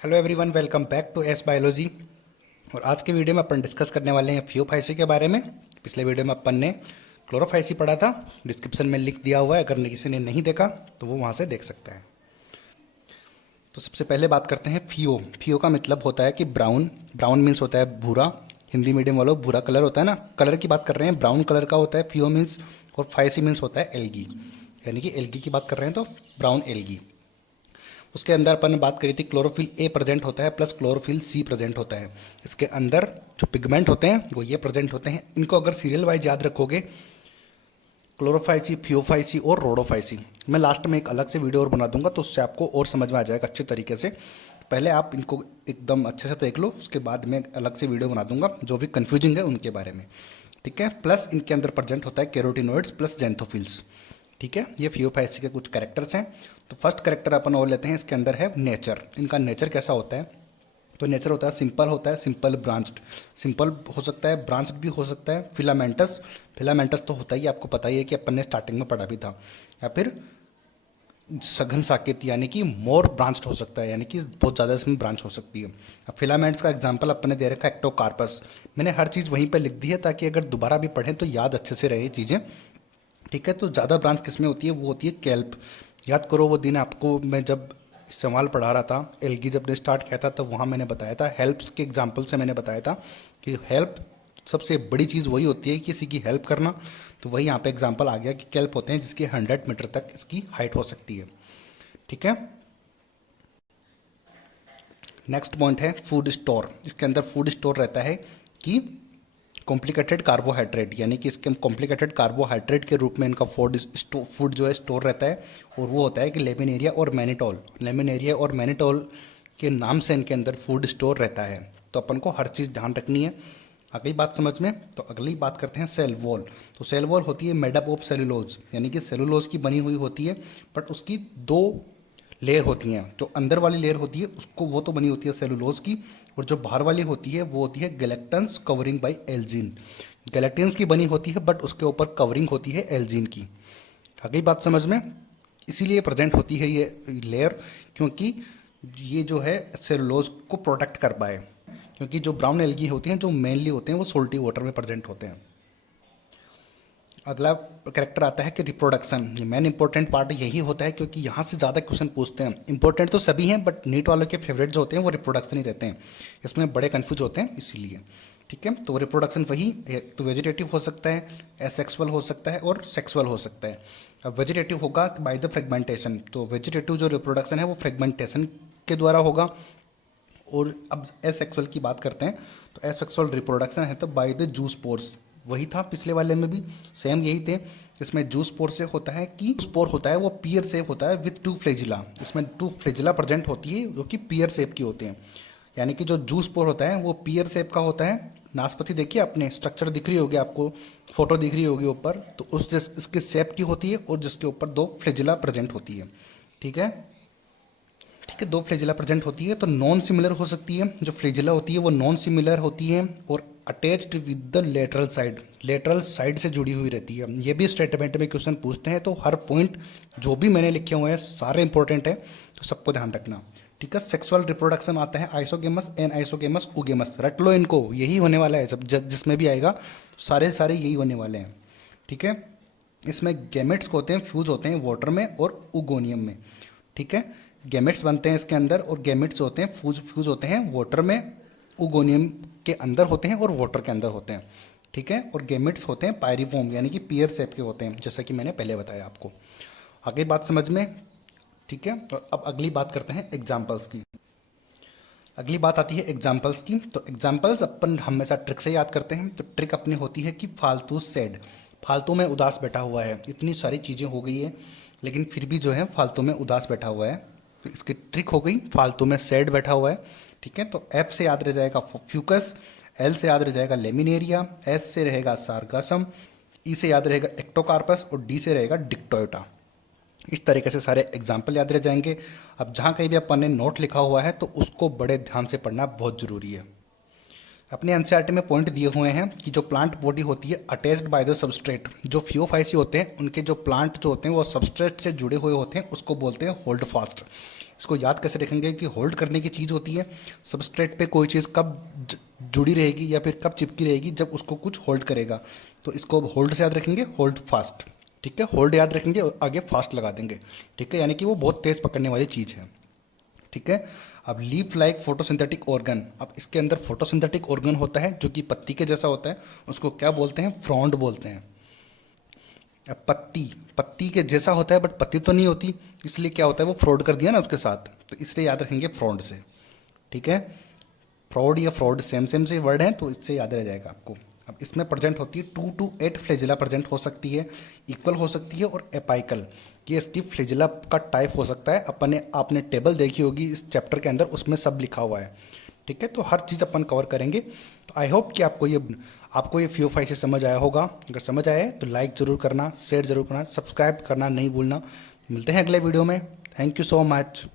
Hello everyone, welcome back to S biology. और आज के वीडियो में अपन डिस्कस करने वाले हैं फियोफाइसी के बारे में। पिछले वीडियो में अपन ने क्लोरोफाइसी पढ़ा था, डिस्क्रिप्शन में लिंक दिया हुआ है, अगर किसी ने नहीं देखा तो वो वहाँ से देख सकता है। तो सबसे पहले बात करते हैं फियो। फियो का मतलब होता है कि ब्राउन। ब्राउन मीन्स होता है भूरा। हिंदी मीडियम वालों भूरा कलर होता है ना, कलर की बात कर रहे हैं, ब्राउन कलर का होता है फियो मीन्स। और फाइसी मीन्स होता है एल्गी, यानी कि एल्गी की बात कर रहे हैं तो ब्राउन एल्गी। उसके अंदर अपन ने बात करी थी क्लोरोफिल ए प्रेजेंट होता है प्लस क्लोरोफिल सी प्रेजेंट होता है। इसके अंदर जो पिगमेंट होते हैं वो ये प्रेजेंट होते हैं। इनको अगर सीरियल वाइज याद रखोगे, क्लोरोफाइसी, फियोफाइसी और रोडोफाइसी, मैं लास्ट में एक अलग से वीडियो और बना दूंगा तो उससे आपको और समझ में आ जाएगा अच्छे तरीके से। पहले आप इनको एकदम अच्छे से देख लो, उसके बाद मैं अलग से वीडियो बना दूंगा जो भी कन्फ्यूजिंग है उनके बारे में। ठीक है। प्लस इनके अंदर प्रेजेंट होता है कैरोटिनोइड्स प्लस जेंथोफिल्स। ठीक है, ये फियोफाइसी के कुछ कैरेक्टर्स हैं। तो फर्स्ट कैरेक्टर अपन और लेते हैं, इसके अंदर है नेचर। इनका नेचर कैसा होता है? तो नेचर होता है सिंपल, होता है सिंपल ब्रांच्ड। सिंपल हो सकता है, ब्रांच्ड भी हो सकता है। फिलामेंटस, फिलामेंटस तो होता ही, आपको पता ही है कि अपन ने स्टार्टिंग में पढ़ा भी था। या फिर सघन साकेत, यानी कि मोर ब्रांच्ड हो सकता है, यानी कि बहुत ज़्यादा इसमें ब्रांच हो सकती है। अब फिलामेंट्स का एग्जांपल अपन ने दे रखा है एक्टोकार्पस। मैंने हर चीज़ वहीं पे लिख दी है ताकि अगर दोबारा भी पढ़ें तो याद अच्छे से रहे चीज़ें। ठीक है। तो ज़्यादा ब्रांच किस में होती है? वो होती है कैल्प। याद करो वो दिन आपको मैं जब सवाल पढ़ा रहा था, एल्गी जब ने स्टार्ट किया था, तब वहाँ मैंने बताया था, हेल्प्स के एग्जाम्पल से मैंने बताया था कि हेल्प सबसे बड़ी चीज़ वही होती है, किसी की हेल्प करना। तो वही यहाँ पे एग्जाम्पल आ गया कि कैल्प होते हैं जिसकी 100 मीटर तक इसकी हाइट हो सकती है। ठीक है। नेक्स्ट पॉइंट है फूड स्टोर। इसके अंदर फूड स्टोर रहता है कि कॉम्प्लिकेटेड कार्बोहाइड्रेट, यानी कि इसके कॉम्प्लिकेटेड कार्बोहाइड्रेट के रूप में इनका फूड जो है स्टोर रहता है। और वो होता है कि लेमिनेरिया और मैनिटोल। लेमिनेरिया और मैनिटोल के नाम से इनके अंदर फूड स्टोर रहता है। तो अपन को हर चीज़ ध्यान रखनी है। अगली बात समझ में, तो अगली बात करते हैं सेल वॉल। तो सेल वॉल होती है मेड अप ऑफ सेलुलोज, यानी कि सेलुलोज की बनी हुई होती है, बट उसकी दो लेयर होती हैं। जो अंदर वाली लेयर होती है उसको, वो तो बनी होती है सेलुलोज की, और जो बाहर वाली होती है वो होती है गैलेक्टन्स कवरिंग बाय एल्जीन। गैलेक्टिन्स की बनी होती है बट उसके ऊपर कवरिंग होती है एल्जीन की। आ गई बात समझ में? इसीलिए प्रेजेंट होती है ये लेयर, क्योंकि ये जो है सेलुलोज को प्रोटेक्ट कर पाए। क्योंकि जो ब्राउन एल्गी होती हैं जो मेनली होते हैं वो सोल्टी वाटर में प्रेजेंट होते हैं। अगला करेक्टर आता है कि रिप्रोडक्शन। ये मेन इंपॉर्टेंट पार्ट यही होता है, क्योंकि यहाँ से ज़्यादा क्वेश्चन पूछते हैं। इंपॉर्टेंट तो सभी हैं बट नीट वालों के फेवरेट जो होते हैं वो रिप्रोडक्शन ही रहते हैं, इसमें बड़े कंफ्यूज होते हैं इसीलिए। ठीक है। तो रिप्रोडक्शन वही तो वेजिटेटिव हो सकता है, एसेक्सुअल हो सकता है और सेक्सुअल हो सकता है। अब वेजिटेटिव होगा बाय द फ्रेगमेंटेशन। तो वेजिटेटिव जो रिप्रोडक्शन है वो फ्रेगमेंटेशन के द्वारा होगा। और अब एसेक्सुअल की बात करते हैं, तो एसेक्सुअल रिप्रोडक्शन है तो बाय द जूस पोर्स। वही था पिछले वाले में भी, सेम यही थे। इसमें जूस पोर से होता है कि स्पोर होता है वो पियर शेप होता है विथ टू फ्लेजिला। इसमें टू फ्लेजिला प्रेजेंट होती है जो कि पियर शेप की होते हैं। यानी कि जो जूस पोर होता है वो पियर शेप का होता है। नाशपाती देखिए आपने, स्ट्रक्चर दिख रही होगी आपको, फोटो दिख रही होगी ऊपर, तो उस इसके शेप की होती है और जिसके ऊपर दो फ्लेजिला प्रेजेंट होती है। ठीक है। ठीक है, दो फ्लेजिला प्रेजेंट होती है तो नॉन सिमिलर हो सकती है। जो फ्लेजिला होती है वो नॉन सिमिलर होती है और attached with the lateral side, lateral side से जुड़ी हुई रहती है। ये भी स्टेटमेंट में क्वेश्चन पूछते हैं, तो हर पॉइंट जो भी मैंने लिखे हुए हैं सारे इंपॉर्टेंट है, तो सबको ध्यान रखना। ठीक है। सेक्सुअल रिप्रोडक्शन आता है आइसोगेमस, एन आइसोगेमस, उगेमस। रट लो इनको, यही होने वाला है सब जिसमें भी आएगा, सारे सारे यही होने वाले हैं। ठीक है। इसमें गैमेट्स होते हैं, फ्यूज होते हैं वाटर में और उगोनियम में। ठीक है। गैमेट्स बनते हैं इसके अंदर और गैमेट्स होते हैं फ्यूज होते हैं वाटर में, उगोनियम के अंदर होते हैं और वाटर के अंदर होते हैं। ठीक है। और गैमेट्स होते हैं पायरिफॉर्म, यानी कि पियर शेप के होते हैं, जैसा कि मैंने पहले बताया आपको। आगे बात समझ में? ठीक है। और अब अगली बात करते हैं एग्जाम्पल्स की। अगली बात आती है एग्जाम्पल्स की। तो एग्जाम्पल्स अपन हमेशा ट्रिक से याद करते हैं। तो ट्रिक अपनी होती है कि फालतू सैड, फालतू में उदास बैठा हुआ है। इतनी सारी चीज़ें हो गई है लेकिन फिर भी जो है फालतू में उदास बैठा हुआ है, तो इसकी ट्रिक हो गई फालतू में सैड बैठा हुआ है। ठीक है। तो एफ से याद रह जाएगा फ्यूकस, एल से याद रह जाएगा लेमिनेरिया, एस से रहेगा सार्गासम, ई से याद रहेगा एक्टोकार्पस और डी से रहेगा डिक्टोयोटा। इस तरीके से सारे एग्जाम्पल याद रह जाएंगे। अब जहाँ कहीं भी अपन ने नोट लिखा हुआ है तो उसको बड़े ध्यान से पढ़ना बहुत ज़रूरी है। अपने एनसीईआरटी में पॉइंट दिए हुए हैं कि जो प्लांट बॉडी होती है अटैच्ड बाय द सबस्ट्रेट, जो फियोफाइसी होते हैं उनके जो प्लांट जो होते हैं वो सबस्ट्रेट से जुड़े हुए होते हैं, उसको बोलते हैं होल्ड फास्ट। इसको याद कैसे रखेंगे कि होल्ड करने की चीज़ होती है, सबस्ट्रेट पे कोई चीज़ कब जुड़ी रहेगी या फिर कब चिपकी रहेगी, जब उसको कुछ होल्ड करेगा। तो इसको होल्ड से याद रखेंगे, होल्ड फास्ट। ठीक है, होल्ड याद रखेंगे और आगे फास्ट लगा देंगे। ठीक है, यानी कि वो बहुत तेज़ पकड़ने वाली चीज़ है। ठीक है, अब लीफ लाइक फोटोसिंथेटिक ऑर्गन, अब इसके अंदर फोटोसिंथेटिक ऑर्गन होता है जो कि पत्ती के जैसा होता है, उसको क्या बोलते हैं, फ्रॉन्ड बोलते हैं। अब पत्ती पत्ती के जैसा होता है बट पत्ती तो नहीं होती, इसलिए क्या होता है वो फ्रॉड कर दिया ना उसके साथ, तो इसलिए याद रखेंगे फ्रॉड से। ठीक है, फ्रॉड या फ्रॉड सेम सेम से वर्ड हैं, तो इससे याद रह जाएगा आपको। अब इसमें प्रेजेंट होती है 2 to 8 फ्लैजिला प्रेजेंट हो सकती है, इक्वल हो सकती है और एपाइकल। ये इसकी फ्लैजिला का टाइप हो सकता है। आपने टेबल देखी होगी इस चैप्टर के अंदर, उसमें सब लिखा हुआ है। ठीक है, तो हर चीज़ अपन कवर करेंगे। तो आई होप कि आपको ये फ्यूफाई से समझ आया होगा। अगर समझ आया है तो लाइक ज़रूर करना, शेयर ज़रूर करना, सब्सक्राइब करना नहीं भूलना। मिलते हैं अगले वीडियो में। Thank you so much.